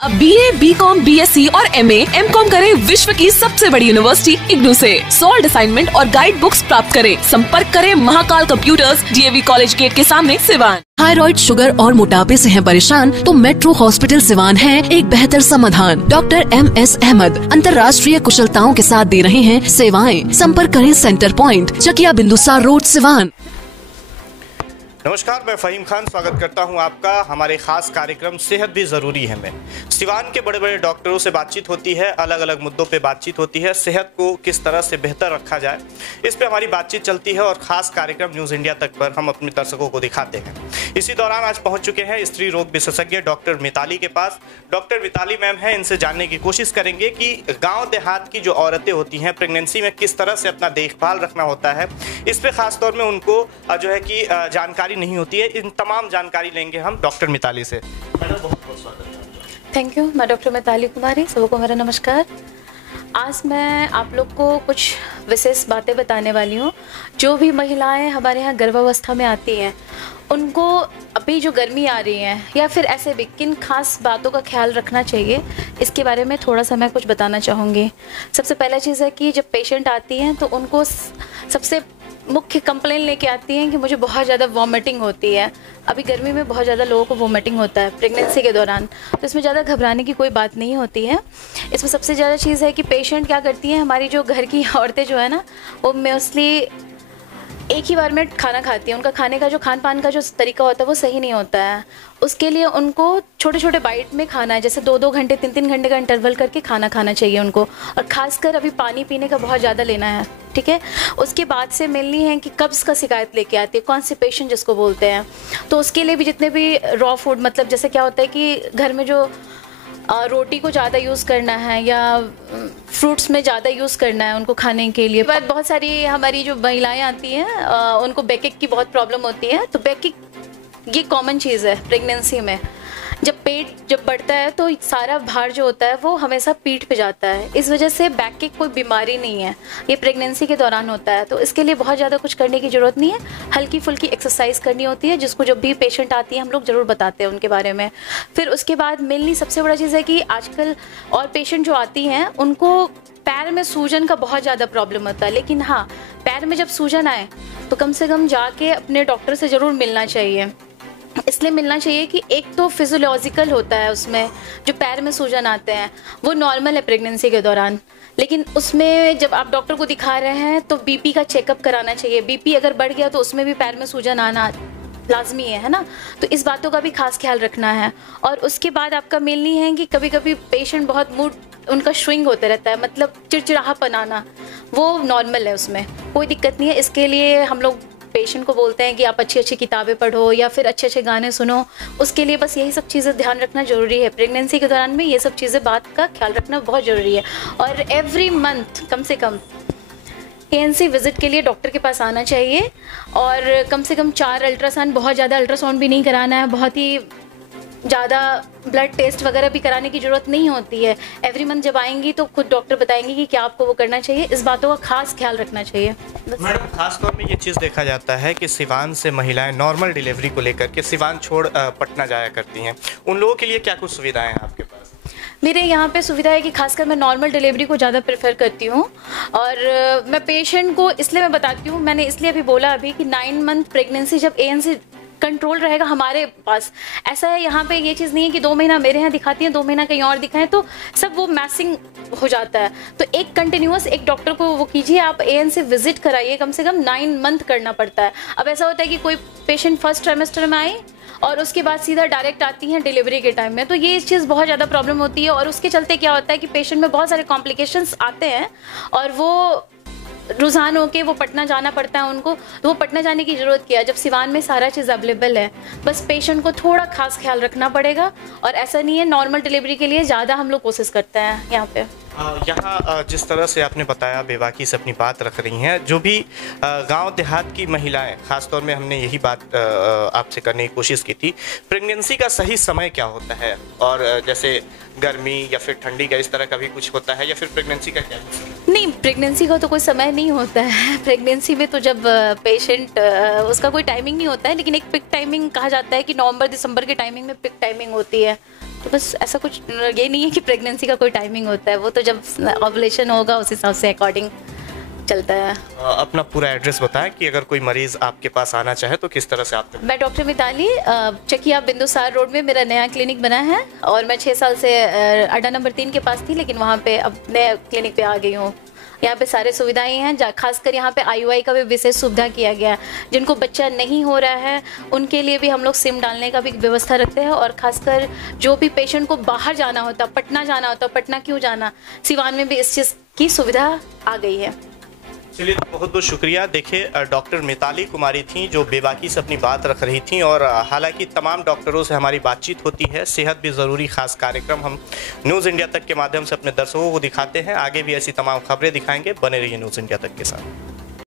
अब BA, BCom, BSc और MA, MCom करें विश्व की सबसे बड़ी यूनिवर्सिटी इग्नू से। सॉल्ड असाइनमेंट और गाइड बुक्स प्राप्त करें। संपर्क करें Mahakal computers, DAV college gate के सामने, सिवान। थायराइड, शुगर और मोटापे से हैं परेशान तो मेट्रो हॉस्पिटल सिवान है एक बेहतर समाधान। डॉक्टर MS अहमद अंतर्राष्ट्रीय कुशलताओं के साथ दे रहे हैं सेवाएं। संपर्क करें centre point, Chakia Bindusar road, Siwan. नमस्कार, मैं फ़हीम खान स्वागत करता हूं आपका हमारे खास कार्यक्रम सेहत भी ज़रूरी है में। सिवान के बड़े बड़े डॉक्टरों से बातचीत होती है, अलग अलग मुद्दों पे बातचीत होती है, सेहत को किस तरह से बेहतर रखा जाए इस पे हमारी बातचीत चलती है और ख़ास कार्यक्रम न्यूज़ इंडिया तक पर हम अपने दर्शकों को दिखाते हैं। इसी दौरान आज पहुँच चुके हैं स्त्री रोग विशेषज्ञ डॉक्टर मिताली के पास। डॉक्टर मिताली मैम है, इनसे जानने की कोशिश करेंगे कि गाँव देहात की जो औरतें होती हैं प्रेगनेंसी में किस तरह से अपना देखभाल रखना होता है, इस पर ख़ास तौर में उनको जो है कि जानकारी नहीं होती है। इन तमाम जानकारी लेंगे हम डॉक्टर मिताली से। मैडम बहुत बहुत स्वागत है। Thank you. मैं डॉक्टर मिताली कुमारी, सबको मेरा नमस्कार। आज मैं आप लोग को कुछ विशेष बातें बताने वाली हूँ। जो भी महिलाएं हमारे यहाँ गर्भावस्था में आती हैं उनको अभी जो गर्मी आ रही है या फिर ऐसे भी किन खास बातों का ख्याल रखना चाहिए, इसके बारे में थोड़ा सा मैं कुछ बताना चाहूँगी। सबसे पहला चीज़ है कि जब पेशेंट आती हैं तो उनको सबसे मुख्य कंप्लेन लेके आती हैं कि मुझे बहुत ज़्यादा वॉमिटिंग होती है। अभी गर्मी में बहुत ज़्यादा लोगों को वॉमिटिंग होता है प्रेगनेंसी के दौरान, तो इसमें ज़्यादा घबराने की कोई बात नहीं होती है। इसमें सबसे ज़्यादा चीज़ है कि पेशेंट क्या करती हैं, हमारी जो घर की औरतें जो है ना, वो मोस्टली एक ही बार में खाना खाती हैं। उनका खाने का जो खान पान का जो तरीका होता है वो सही नहीं होता है। उसके लिए उनको छोटे छोटे बाइट में खाना है, जैसे 2-2 घंटे 3-3 घंटे का इंटरवल करके खाना खाना चाहिए उनको। और ख़ासकर अभी पानी पीने का बहुत ज़्यादा लेना है, ठीक है। उसके बाद से मिलनी है कि कब्ज़ का शिकायत लेके आती है, कॉन्स्टिपेशन जिसको बोलते हैं। तो उसके लिए भी जितने भी रॉ फूड, मतलब जैसे क्या होता है कि घर में जो रोटी को ज़्यादा यूज़ करना है या फ्रूट्स में ज़्यादा यूज़ करना है उनको खाने के लिए। बाद बहुत सारी हमारी जो महिलाएं आती हैं उनको बैकएक की बहुत प्रॉब्लम होती है। तो बैकएक ये कॉमन चीज़ है प्रेगनेंसी में। जब पेट बढ़ता है तो सारा भार जो होता है वो हमेशा पीठ पे जाता है। इस वजह से बैकएक कोई बीमारी नहीं है, ये प्रेगनेंसी के दौरान होता है। तो इसके लिए बहुत ज़्यादा कुछ करने की ज़रूरत नहीं है, हल्की फुल्की एक्सरसाइज करनी होती है, जिसको जब भी पेशेंट आती है हम लोग ज़रूर बताते हैं उनके बारे में। फिर उसके बाद मेनली सबसे बड़ा चीज़ है कि आजकल और पेशेंट जो आती हैं उनको पैर में सूजन का बहुत ज़्यादा प्रॉब्लम होता है। लेकिन हाँ, पैर में जब सूजन आए तो कम से कम जाके अपने डॉक्टर से ज़रूर मिलना चाहिए। इसलिए मिलना चाहिए कि एक तो फिजियोलॉजिकल होता है, उसमें जो पैर में सूजन आते हैं वो नॉर्मल है प्रेगनेंसी के दौरान। लेकिन उसमें जब आप डॉक्टर को दिखा रहे हैं तो BP का चेकअप कराना चाहिए। BP अगर बढ़ गया तो उसमें भी पैर में सूजन आना लाजमी है ना। तो इस बातों का भी खास ख्याल रखना है। और उसके बाद आपका मेनली है कि कभी कभी पेशेंट बहुत मूड उनका स्विंग होता रहता है, मतलब चिड़चिड़ापन आना, वो नॉर्मल है, उसमें कोई दिक्कत नहीं है। इसके लिए हम लोग पेशेंट को बोलते हैं कि आप अच्छी अच्छी किताबें पढ़ो या फिर अच्छे अच्छे गाने सुनो। उसके लिए बस यही सब चीज़ें ध्यान रखना ज़रूरी है। प्रेगनेंसी के दौरान में ये सब चीज़ें बात का ख्याल रखना बहुत ज़रूरी है। और एवरी मंथ कम से कम ANC विज़िट के लिए डॉक्टर के पास आना चाहिए। और कम से कम 4 अल्ट्रासाउंड, बहुत ज़्यादा अल्ट्रासाउंड भी नहीं कराना है, बहुत ही ज़्यादा ब्लड टेस्ट वगैरह भी कराने की ज़रूरत नहीं होती है। एवरी मंथ जब आएंगी तो खुद डॉक्टर बताएंगे कि क्या आपको वो करना चाहिए। इस बातों का खास ख्याल रखना चाहिए। मैडम, खास तौर में ये चीज़ देखा जाता है कि सिवान से महिलाएं नॉर्मल डिलीवरी को लेकर के सिवान छोड़ पटना जाया करती हैं। उन लोगों के लिए क्या कुछ सुविधाएं हैं आपके पास? मेरे यहाँ पे सुविधा है कि खासकर मैं नॉर्मल डिलीवरी को ज़्यादा प्रेफर करती हूँ। और मैं पेशेंट को इसलिए मैं बताती हूँ, मैंने इसलिए अभी बोला अभी कि 9 मंथ प्रेगनेंसी जब ANC कंट्रोल रहेगा हमारे पास। ऐसा है यहाँ पे ये चीज़ नहीं है कि 2 महीना मेरे यहाँ दिखाती हैं, 2 महीना कहीं और दिखाएं, तो सब वो मैसिंग हो जाता है। तो एक कंटिन्यूअस एक डॉक्टर को वो कीजिए, आप ANC विजिट कराइए, कम से कम 9 मंथ करना पड़ता है। अब ऐसा होता है कि कोई पेशेंट फर्स्ट ट्राइमेस्टर में आई और उसके बाद सीधा डायरेक्ट आती हैं डिलीवरी के टाइम में, तो ये चीज़ बहुत ज़्यादा प्रॉब्लम होती है। और उसके चलते क्या होता है कि पेशेंट में बहुत सारे कॉम्प्लिकेशंस आते हैं और वो रुझान होके वो पटना जाना पड़ता है उनको। तो वो पटना जाने की ज़रूरत क्या है जब सिवान में सारा चीज़ अवेलेबल है। बस पेशेंट को थोड़ा खास ख्याल रखना पड़ेगा। और ऐसा नहीं है, नॉर्मल डिलीवरी के लिए ज़्यादा हम लोग कोशिश करते हैं यहाँ पे। यहाँ जिस तरह से आपने बताया, बेबाकी से अपनी बात रख रही हैं, जो भी गांव देहात की महिलाएं, ख़ासतौर में हमने यही बात आपसे करने की कोशिश की थी, प्रेगनेंसी का सही समय क्या होता है? और जैसे गर्मी या फिर ठंडी का इस तरह का भी कुछ होता है, या फिर प्रेगनेंसी का क्या? नहीं, प्रेगनेंसी का तो कोई समय नहीं होता है। प्रेगनेंसी में तो जब पेशेंट उसका कोई टाइमिंग नहीं होता है, लेकिन एक पिक टाइमिंग कहा जाता है कि नवंबर दिसंबर के टाइमिंग में पिक टाइमिंग होती है। तो बस ऐसा कुछ ये नहीं है कि प्रेगनेंसी का कोई टाइमिंग होता है, वो तो जब ओवुलेशन होगा उस हिसाब से अकॉर्डिंग चलता है। अपना पूरा एड्रेस बताएं कि अगर कोई मरीज आपके पास आना चाहे तो किस तरह से आप। मैं डॉक्टर मिताली, चकिया बिंदुसार रोड में मेरा नया क्लिनिक बना है और मैं 6 साल से अड्डा नंबर 3 के पास थी, लेकिन वहाँ पे अब नए क्लिनिक पे आ गई हूँ। यहाँ पे सारे सुविधाएं हैं, खासकर यहाँ पे IUI का भी विशेष सुविधा किया गया है। जिनको बच्चा नहीं हो रहा है उनके लिए भी हम लोग सिम डालने का भी व्यवस्था रखते हैं, और खासकर जो भी पेशेंट को बाहर जाना होता, पटना जाना होता, पटना क्यों जाना, सिवान में भी इस चीज़ की सुविधा आ गई है। चलिए, बहुत बहुत शुक्रिया। देखिए, डॉक्टर मिताली कुमारी थी जो बेबाकी से अपनी बात रख रही थी, और हालांकि तमाम डॉक्टरों से हमारी बातचीत होती है। सेहत भी ज़रूरी खास कार्यक्रम हम न्यूज़ इंडिया तक के माध्यम से अपने दर्शकों को दिखाते हैं। आगे भी ऐसी तमाम खबरें दिखाएंगे। बने रहिए न्यूज़ इंडिया तक के साथ।